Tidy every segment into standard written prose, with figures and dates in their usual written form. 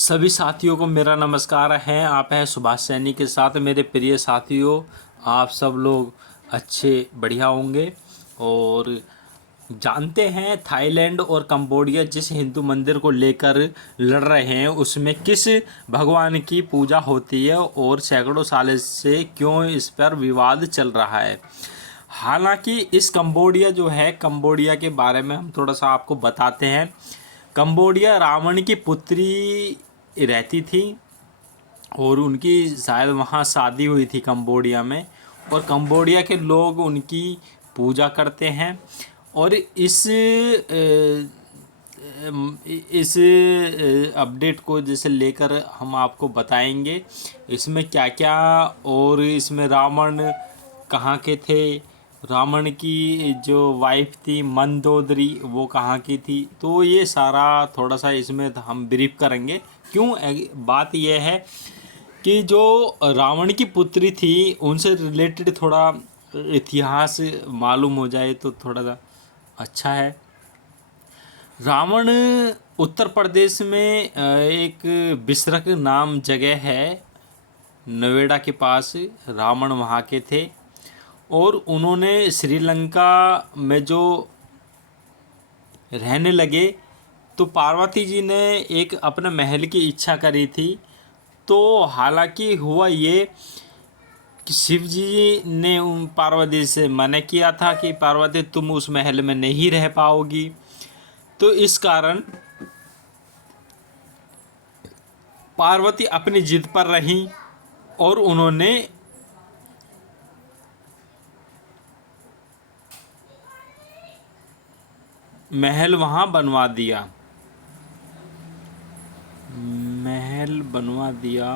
सभी साथियों को मेरा नमस्कार है। आप हैं सुभाष सैनी के साथ। मेरे प्रिय साथियों, आप सब लोग अच्छे बढ़िया होंगे। और जानते हैं थाईलैंड और कंबोडिया जिस हिंदू मंदिर को लेकर लड़ रहे हैं उसमें किस भगवान की पूजा होती है और सैकड़ों साल से क्यों इस पर विवाद चल रहा है। हालांकि इस कंबोडिया जो है, कंबोडिया के बारे में हम थोड़ा सा आपको बताते हैं। कंबोडिया रावण की पुत्री रहती थी और उनकी शायद वहाँ शादी हुई थी कंबोडिया में, और कंबोडिया के लोग उनकी पूजा करते हैं। और इस अपडेट को जैसे लेकर हम आपको बताएंगे इसमें क्या क्या, और इसमें रावण कहाँ के थे, रावण की जो वाइफ थी मंदोदरी वो कहाँ की थी, तो ये सारा थोड़ा सा इसमें हम ब्रीफ करेंगे। क्यों बात यह है कि जो रावण की पुत्री थी उनसे रिलेटेड थोड़ा इतिहास मालूम हो जाए तो थोड़ा सा अच्छा है। रावण उत्तर प्रदेश में एक बिसरक नाम जगह है, नोएडा के पास रावण वहाँ के थे। और उन्होंने श्रीलंका में जो रहने लगे तो पार्वती जी ने एक अपने महल की इच्छा करी थी। तो हालांकि हुआ ये कि शिव जी ने उन पार्वती से मना किया था कि पार्वती तुम उस महल में नहीं रह पाओगी। तो इस कारण पार्वती अपनी जिद पर रहीं और उन्होंने महल वहाँ बनवा दिया, महल बनवा दिया।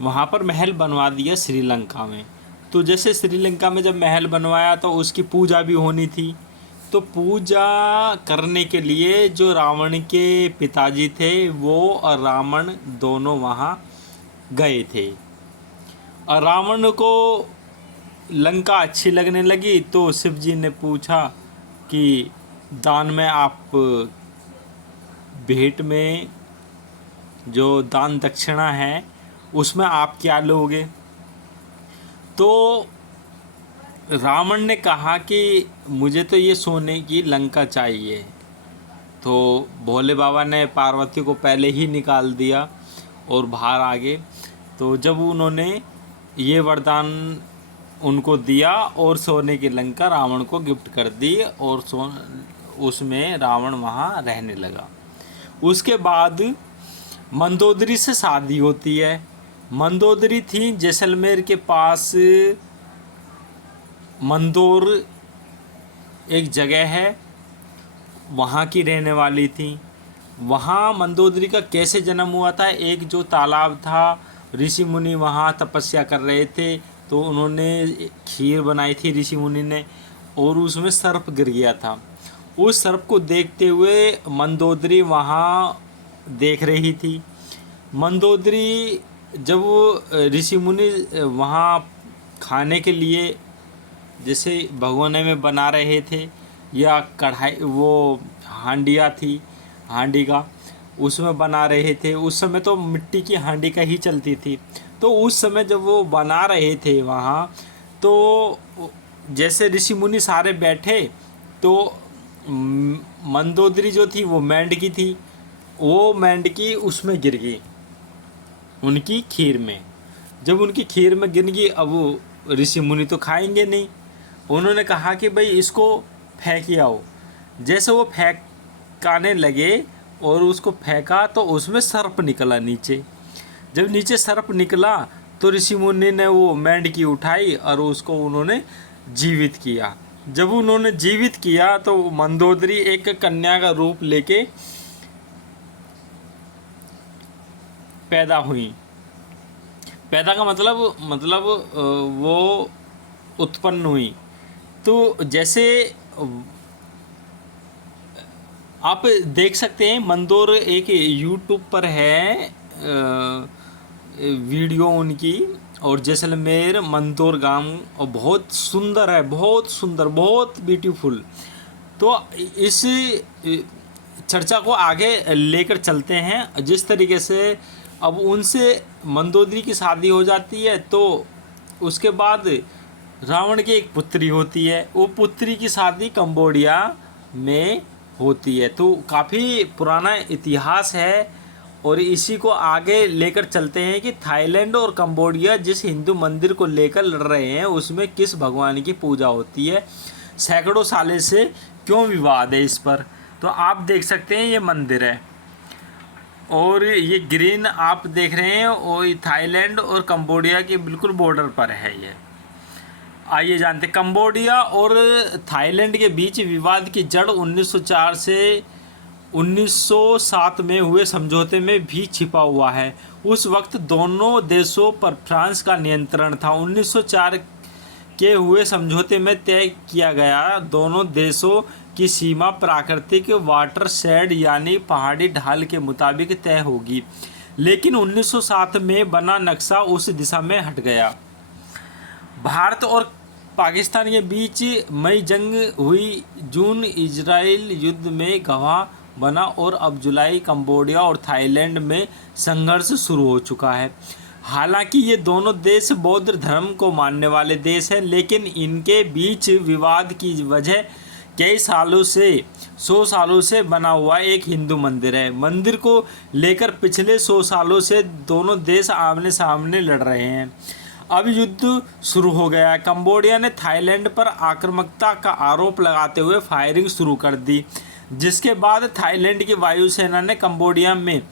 वहाँ पर महल बनवा दिया श्रीलंका में। तो जैसे श्रीलंका में जब महल बनवाया तो उसकी पूजा भी होनी थी। तो पूजा करने के लिए जो रावण के पिताजी थे वो और रावण दोनों वहाँ गए थे। और रावण को लंका अच्छी लगने लगी तो शिव जी ने पूछा कि दान में आप भेंट में जो दान दक्षिणा है उसमें आप क्या लोगे। तो रावण ने कहा कि मुझे तो ये सोने की लंका चाहिए। तो भोले बाबा ने पार्वती को पहले ही निकाल दिया और बाहर आ गए। तो जब उन्होंने ये वरदान उनको दिया और सोने की लंका रावण को गिफ्ट कर दी और उसमें रावण वहाँ रहने लगा। उसके बाद मंदोदरी से शादी होती है। मंदोदरी थी जैसलमेर के पास, मंदोर एक जगह है वहाँ की रहने वाली थी। वहाँ मंदोदरी का कैसे जन्म हुआ था, एक जो तालाब था, ऋषि मुनि वहाँ तपस्या कर रहे थे तो उन्होंने खीर बनाई थी ऋषि मुनि ने, और उसमें सर्प गिर गया था। उस सर्प को देखते हुए मंदोदरी वहाँ देख रही थी। मंदोदरी जब ऋषि मुनि वहाँ खाने के लिए जैसे भगोने में बना रहे थे या कढ़ाई वो हांडिया थी, हांडी का उसमें बना रहे थे, उस समय तो मिट्टी की हांडी का ही चलती थी। तो उस समय जब वो बना रहे थे वहाँ, तो जैसे ऋषि मुनि सारे बैठे तो मंदोदरी जो थी वो मेंढकी थी, वो मेंढकी उसमें गिर गई उनकी खीर में। जब उनकी खीर में गिर गई, अब वो ऋषि मुनि तो खाएंगे नहीं। उन्होंने कहा कि भाई इसको फेंक आओ। जैसे वो फेंकाने लगे और उसको फेंका तो उसमें सर्प निकला नीचे। जब नीचे सर्प निकला तो ऋषि मुनि ने वो मेंढकी उठाई और उसको उन्होंने जीवित किया। जब उन्होंने जीवित किया तो मंदोदरी एक कन्या का रूप लेके पैदा हुई। पैदा का मतलब वो उत्पन्न हुई। तो जैसे आप देख सकते हैं मंदोर एक यूट्यूब पर है वीडियो उनकी, और जैसलमेर मंदोर गांव, और बहुत सुंदर है, बहुत सुंदर, बहुत ब्यूटीफुल। तो इस चर्चा को आगे लेकर चलते हैं। जिस तरीके से अब उनसे मंदोदरी की शादी हो जाती है, तो उसके बाद रावण की एक पुत्री होती है, वो पुत्री की शादी कंबोडिया में होती है। तो काफ़ी पुराना इतिहास है और इसी को आगे लेकर चलते हैं कि थाईलैंड और कंबोडिया जिस हिंदू मंदिर को लेकर लड़ रहे हैं उसमें किस भगवान की पूजा होती है, सैकड़ों सालों से क्यों विवाद है इस पर। तो आप देख सकते हैं ये मंदिर है और ये ग्रीन आप देख रहे हैं और थाईलैंड और कंबोडिया के बिल्कुल बॉर्डर पर है ये। आइए जानते, कंबोडिया और थाईलैंड के बीच विवाद की जड़ 1904 से 1907 में हुए समझौते में भी छिपा हुआ है। उस वक्त दोनों देशों पर फ्रांस का नियंत्रण था। 1904 के हुए समझौते में तय किया गया दोनों देशों की सीमा प्राकृतिक वाटरशेड यानी पहाड़ी ढाल के मुताबिक तय होगी, लेकिन 1907 में बना नक्शा उस दिशा में हट गया। भारत और पाकिस्तान के बीच मई जंग हुई, जून इजराइल युद्ध में गवाह बना और अब जुलाई कंबोडिया और थाईलैंड में संघर्ष शुरू हो चुका है। हालांकि ये दोनों देश बौद्ध धर्म को मानने वाले देश हैं, लेकिन इनके बीच विवाद की वजह कई सालों से 100 सालों से बना हुआ एक हिंदू मंदिर है। मंदिर को लेकर पिछले 100 सालों से दोनों देश आमने सामने लड़ रहे हैं। अब युद्ध शुरू हो गया है। कंबोडिया ने थाईलैंड पर आक्रामकता का आरोप लगाते हुए फायरिंग शुरू कर दी, जिसके बाद थाईलैंड की वायुसेना ने कंबोडिया में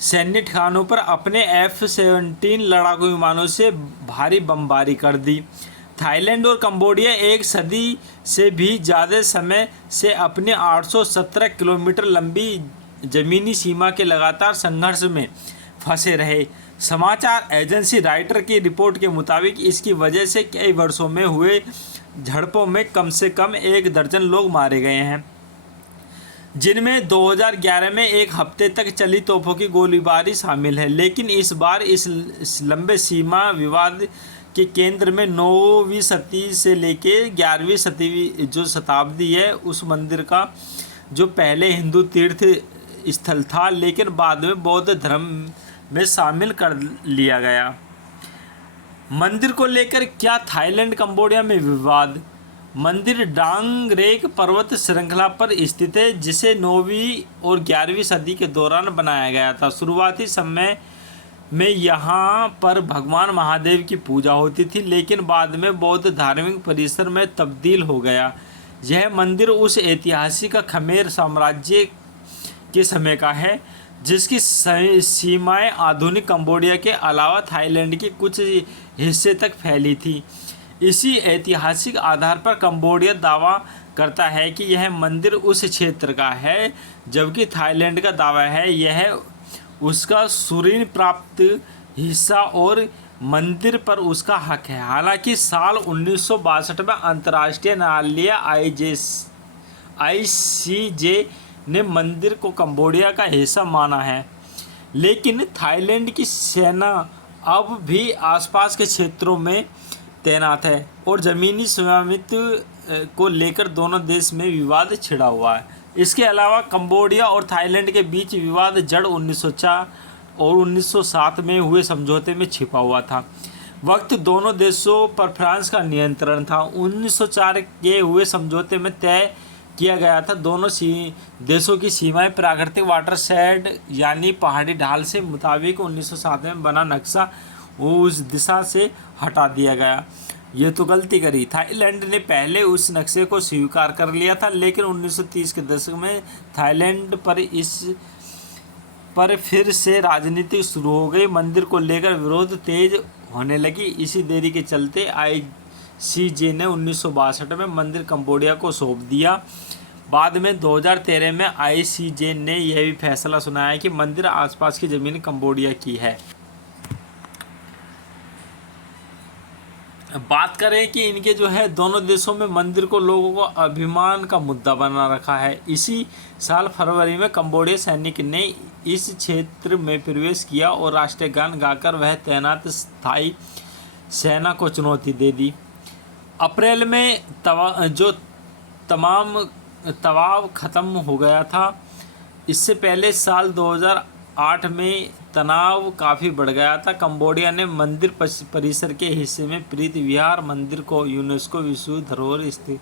सैन्य ठिकानों पर अपने F-17 लड़ाकू विमानों से भारी बमबारी कर दी। थाईलैंड और कंबोडिया एक सदी से भी ज़्यादा समय से अपनी 817 किलोमीटर लंबी ज़मीनी सीमा के लगातार संघर्ष में फंसे रहे। समाचार एजेंसी राइटर की रिपोर्ट के मुताबिक इसकी वजह से कई वर्षों में हुए झड़पों में कम से कम 1 दर्जन लोग मारे गए हैं, जिनमें 2011 में एक हफ्ते तक चली तोपों की गोलीबारी शामिल है। लेकिन इस बार इस लंबे सीमा विवाद के केंद्र में 9वीं सदी से लेकर 11वीं सदी जो शताब्दी है उस मंदिर का, जो पहले हिंदू तीर्थ स्थल था लेकिन बाद में बौद्ध धर्म में शामिल कर लिया गया। मंदिर को लेकर क्या थाईलैंड कंबोडिया में विवाद। मंदिर डांग रेक पर्वत श्रृंखला पर स्थित है, जिसे 9वीं और 11वीं सदी के दौरान बनाया गया था। शुरुआती समय में यहाँ पर भगवान महादेव की पूजा होती थी, लेकिन बाद में बौद्ध धार्मिक परिसर में तब्दील हो गया। यह मंदिर उस ऐतिहासिक खमेर साम्राज्य के समय का है, जिसकी सीमाएं आधुनिक कंबोडिया के अलावा थाईलैंड के कुछ हिस्से तक फैली थी। इसी ऐतिहासिक आधार पर कंबोडिया दावा करता है कि यह मंदिर उस क्षेत्र का है, जबकि थाईलैंड का दावा है यह उसका सुरीन प्राप्त हिस्सा और मंदिर पर उसका हक है। हालांकि साल 1962 में अंतर्राष्ट्रीय न्यायालय ICJ ने मंदिर को कंबोडिया का हिस्सा माना है, लेकिन थाईलैंड की सेना अब भी आसपास के क्षेत्रों में तैनात है और ज़मीनी स्वामित्व को लेकर दोनों देश में विवाद छिड़ा हुआ है। इसके अलावा कंबोडिया और थाईलैंड के बीच विवाद जड़ 1904 और 1907 में हुए समझौते में छिपा हुआ था। वक्त दोनों देशों पर फ्रांस का नियंत्रण था। 1904 के हुए समझौते में तय किया गया था दोनों देशों की सीमाएं प्राकृतिक वाटरशेड यानी पहाड़ी ढाल से मुताबिक 1907 में बना नक्शा उस दिशा से हटा दिया गया। ये तो गलती करी। थाईलैंड ने पहले उस नक्शे को स्वीकार कर लिया था, लेकिन 1930 के दशक में थाईलैंड पर फिर से राजनीति शुरू हो गई। मंदिर को लेकर विरोध तेज होने लगी। इसी देरी के चलते ICJ ने 1962 में मंदिर कंबोडिया को सौंप दिया। बाद में 2013 में ICJ ने यह भी फैसला सुनाया कि मंदिर आसपास की ज़मीन कंबोडिया की है। बात करें कि इनके जो है दोनों देशों में मंदिर को लोगों को अभिमान का मुद्दा बना रखा है। इसी साल फरवरी में कंबोडिया सैनिक ने इस क्षेत्र में प्रवेश किया और राष्ट्रीय गान गाकर वह तैनात स्थायी सेना को चुनौती दे दी। अप्रैल में तनाव ख़त्म हो गया था। इससे पहले साल 2008 में तनाव काफ़ी बढ़ गया था। कंबोडिया ने मंदिर परिसर के हिस्से में प्रीति विहार मंदिर को यूनेस्को विश्व धरोहर स्थल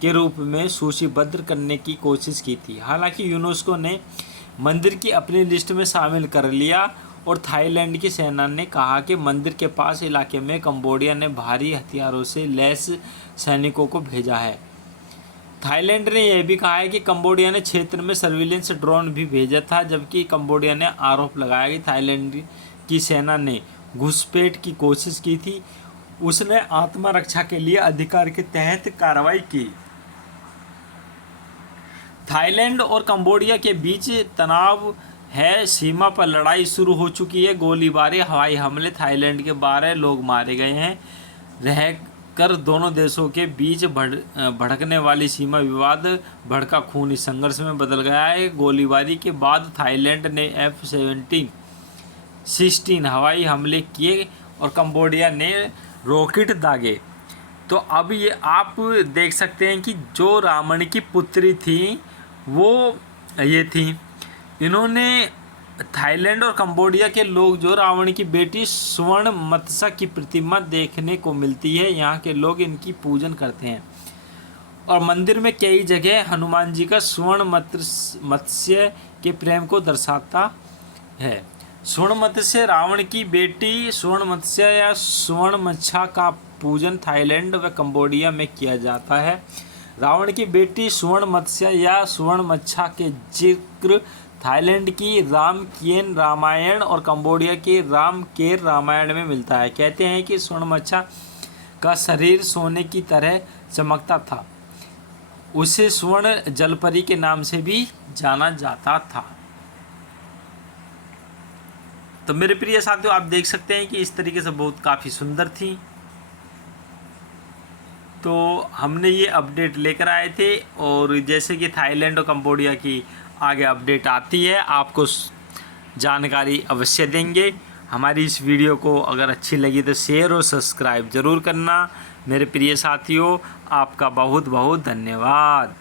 के रूप में सूचीबद्ध करने की कोशिश की थी। हालांकि यूनेस्को ने मंदिर की अपनी लिस्ट में शामिल कर लिया और थाईलैंड की सेना ने कहा कि मंदिर के पास इलाके में कंबोडिया ने भारी हथियारों से लैस सैनिकों को भेजा है। थाईलैंड ने यह भी कहा है कि कंबोडिया ने क्षेत्र में सर्विलेंस ड्रोन भी भेजा था, जबकि कंबोडिया ने आरोप लगाया कि थाईलैंड की सेना ने घुसपैठ की कोशिश की थी। उसने आत्मरक्षा के लिए अधिकार के तहत कार्रवाई की। थाईलैंड और कंबोडिया के बीच तनाव है। सीमा पर लड़ाई शुरू हो चुकी है। गोलीबारी, हवाई हमले, थाईलैंड के 12 लोग मारे गए हैं। रहकर दोनों देशों के बीच भड़कने वाली सीमा विवाद भड़का खूनी संघर्ष में बदल गया है। गोलीबारी के बाद थाईलैंड ने F-16 हवाई हमले किए और कंबोडिया ने रॉकेट दागे। तो अब ये आप देख सकते हैं कि जो रावण की पुत्री थी वो ये थी। इन्होंने थाईलैंड और कंबोडिया के लोग जो रावण की बेटी स्वर्ण मत्स्य की प्रतिमा देखने को मिलती है, यहाँ के लोग इनकी पूजन करते हैं और मंदिर में कई जगह हनुमान जी का स्वर्ण मत्स्य के प्रेम को दर्शाता है। स्वर्ण मत्स्य रावण की बेटी स्वर्ण मत्स्य या स्वर्ण मच्छा का पूजन थाईलैंड व कंबोडिया में किया जाता है। रावण की बेटी स्वर्ण मत्स्य या स्वर्ण मच्छा के जिक्र थाईलैंड की रामकियन रामायण और कंबोडिया के रामकेर रामायण में मिलता है। कहते हैं कि स्वर्ण मच्छा का शरीर सोने की तरह चमकता था। उसे स्वर्ण जलपरी के नाम से भी जाना जाता था। तो मेरे प्रिय साथियों, आप देख सकते हैं कि इस तरीके से बहुत काफ़ी सुंदर थी। तो हमने ये अपडेट लेकर आए थे और जैसे कि थाईलैंड और कंबोडिया की आगे अपडेट आती है आपको जानकारी अवश्य देंगे। हमारी इस वीडियो को अगर अच्छी लगी तो शेयर और सब्सक्राइब ज़रूर करना। मेरे प्रिय साथियों, आपका बहुत बहुत धन्यवाद।